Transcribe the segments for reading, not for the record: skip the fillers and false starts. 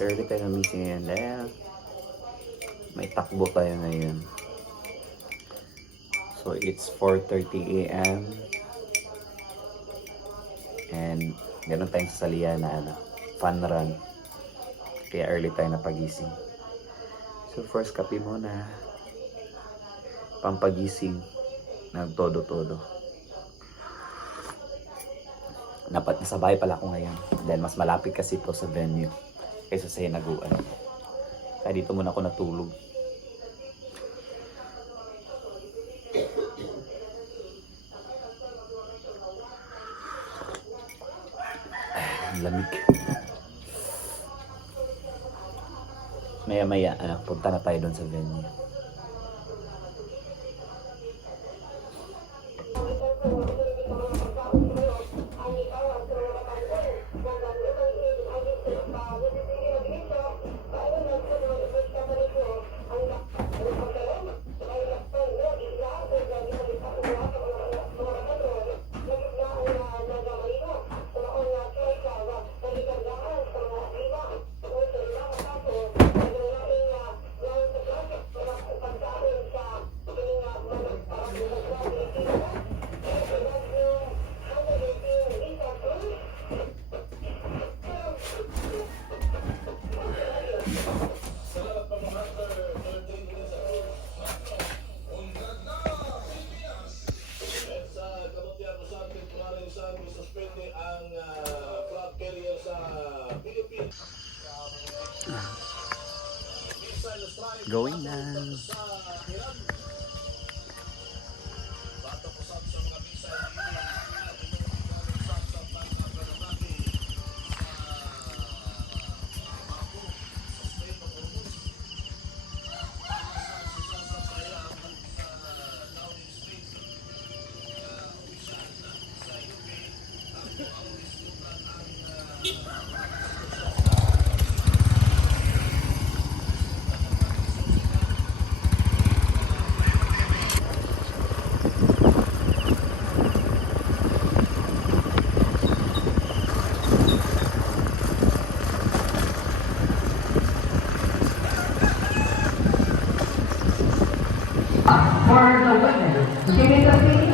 Early tayo namising ngayon dahil may takbo tayo ngayon. So it's 4:30 AM and meron tayong sasalihan na fun run. Kaya early tayo napagising. So first kape muna. Pampagising ng todo-todo. Dapat nasa bahay pala ako ngayon dahil mas malapit kasi ito sa venue kaysa sa hinaguan. Kaya dito muna ako natulog. Ang lamig. Maya-maya, punta na tayo doon sa venue. Going na. For the women, Kimita Singh,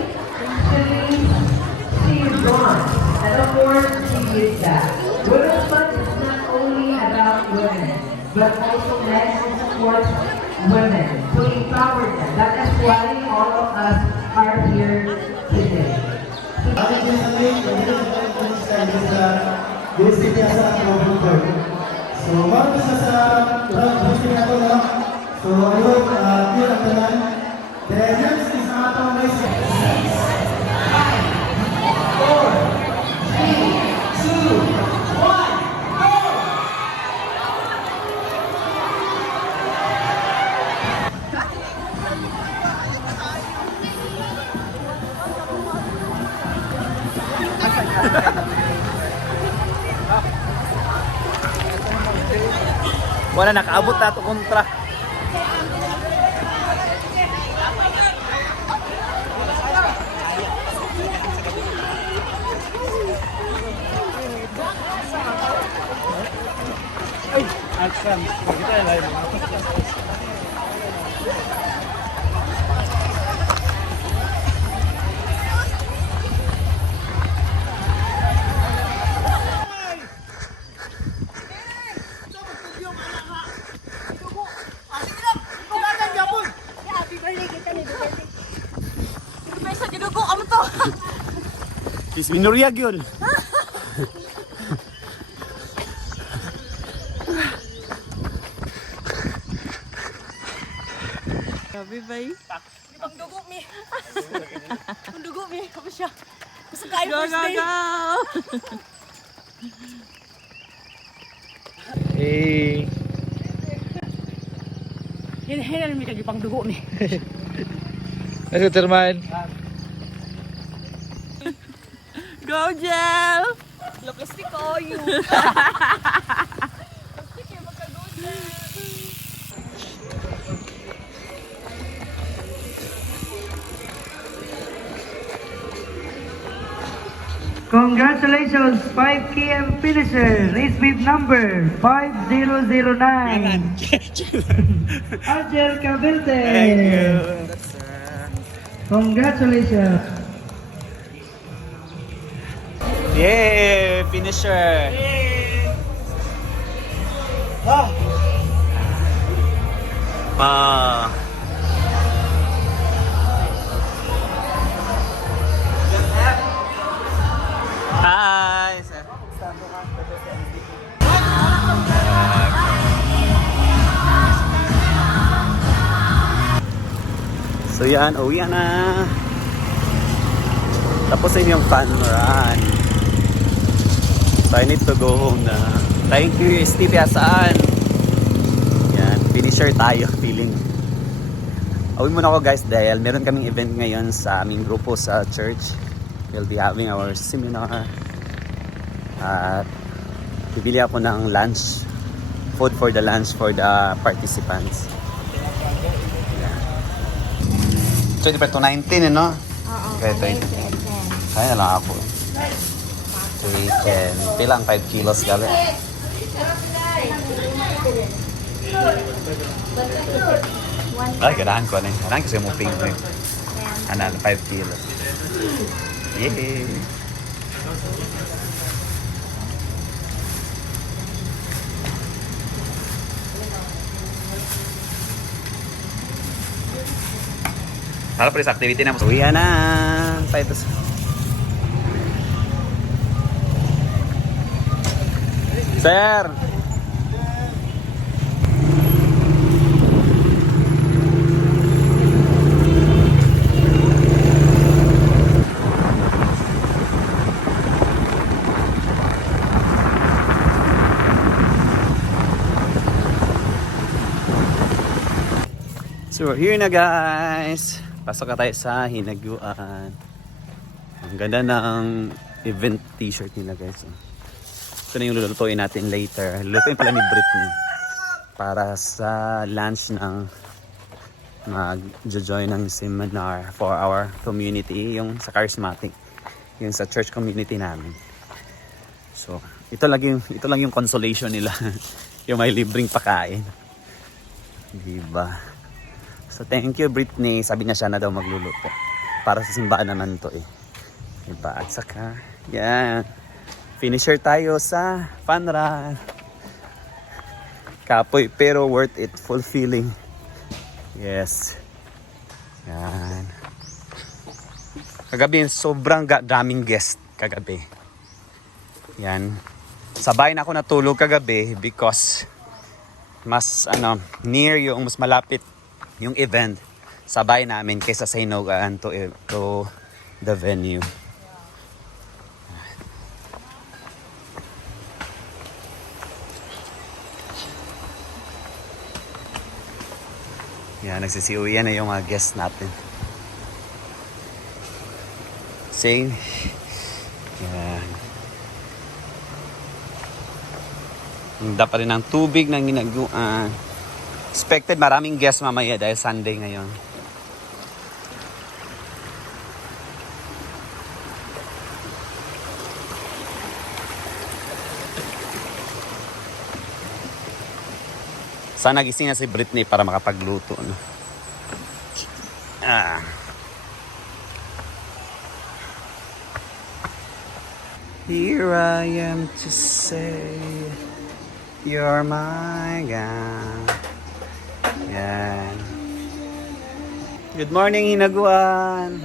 she is gone, and of course she is that. Women's Month is not only about women, but also men who support women, to empower them. That is why all of us are here today. So, bago sa busing na ito, no? So, I hope clear ang tanan. Then, next is ang atong race. 6, 5, 4, 3, 2, 1, go! Wala nakaabot na ito kontra. Action. Kita yang lain. Is minoriag yun. Grabe ba eh? Ibang dugo mi. Ang dugo mi. Kamu siya. Gusto kain first day. Eh. Hinahinal mi kag ibang dugo mi. Ano terman? Go Jel! Plastic ko you. Plastic yung magka-go Jel. Congratulations, 5 km finisher, race bib number 5009. Argel Cavite. Thank you. Congratulations. Yay! Finisher! Ah. Hi! sir. So yan, uwi na. Tapos yun yung fun run. So I need to go home na. Thank you, Stevie Asaan. Yan, finisher tayo, feeling. Uwi muna ako guys dahil meron kaming event ngayon sa aming grupo sa church. We'll be having our seminar. At bibili ako ng lunch. Food for the lunch for the participants. Yan. So, di ba ito 19 no? Oo, Okay, 20. Kaya na lang ako. 310. Pilang 5 kilos galing. Ay, ganahan ko na. Ganahan kasi mo pink rin. Ano, 5 kilos. Yay! Para pa rin sa activity na mo. Uwi na! 5 Sir! So we're here na guys. Pasok na tayo sa Hinaguan. Ang ganda ng event t-shirt nila guys. Ito na yung lulutuin natin later. Lulutuin pala ni Britney. Para sa lunch ng mag-join ng seminar for our community. Yung sa charismatic. Yung sa church community namin. So ito lang yung consolation nila. Yung may libreng pakain. Diba? So thank you Britney. Sabi niya siya na daw magluluto. Para sa simbahan naman to eh. Diba? At saka, yan. Finisher tayo sa fun run. Kapoy pero worth it. Fulfilling. Yes. Yan. Kagabi sobrang daming guest kagabi. Yan. Sabay na ako natulog kagabi because mas near yung mas malapit yung event, sabay namin kaysa sa Hinaguan to the venue. Yan, nagsisiuwi na yung mga guests natin. Same. Yan. Handa pa rin ang tubig ng Hinaguan. Expected maraming guests mamaya dahil Sunday ngayon. Sana gising na si Britney para makapagluto. No? Here I am to say you're my God. Yan. Good morning, Hinaguan.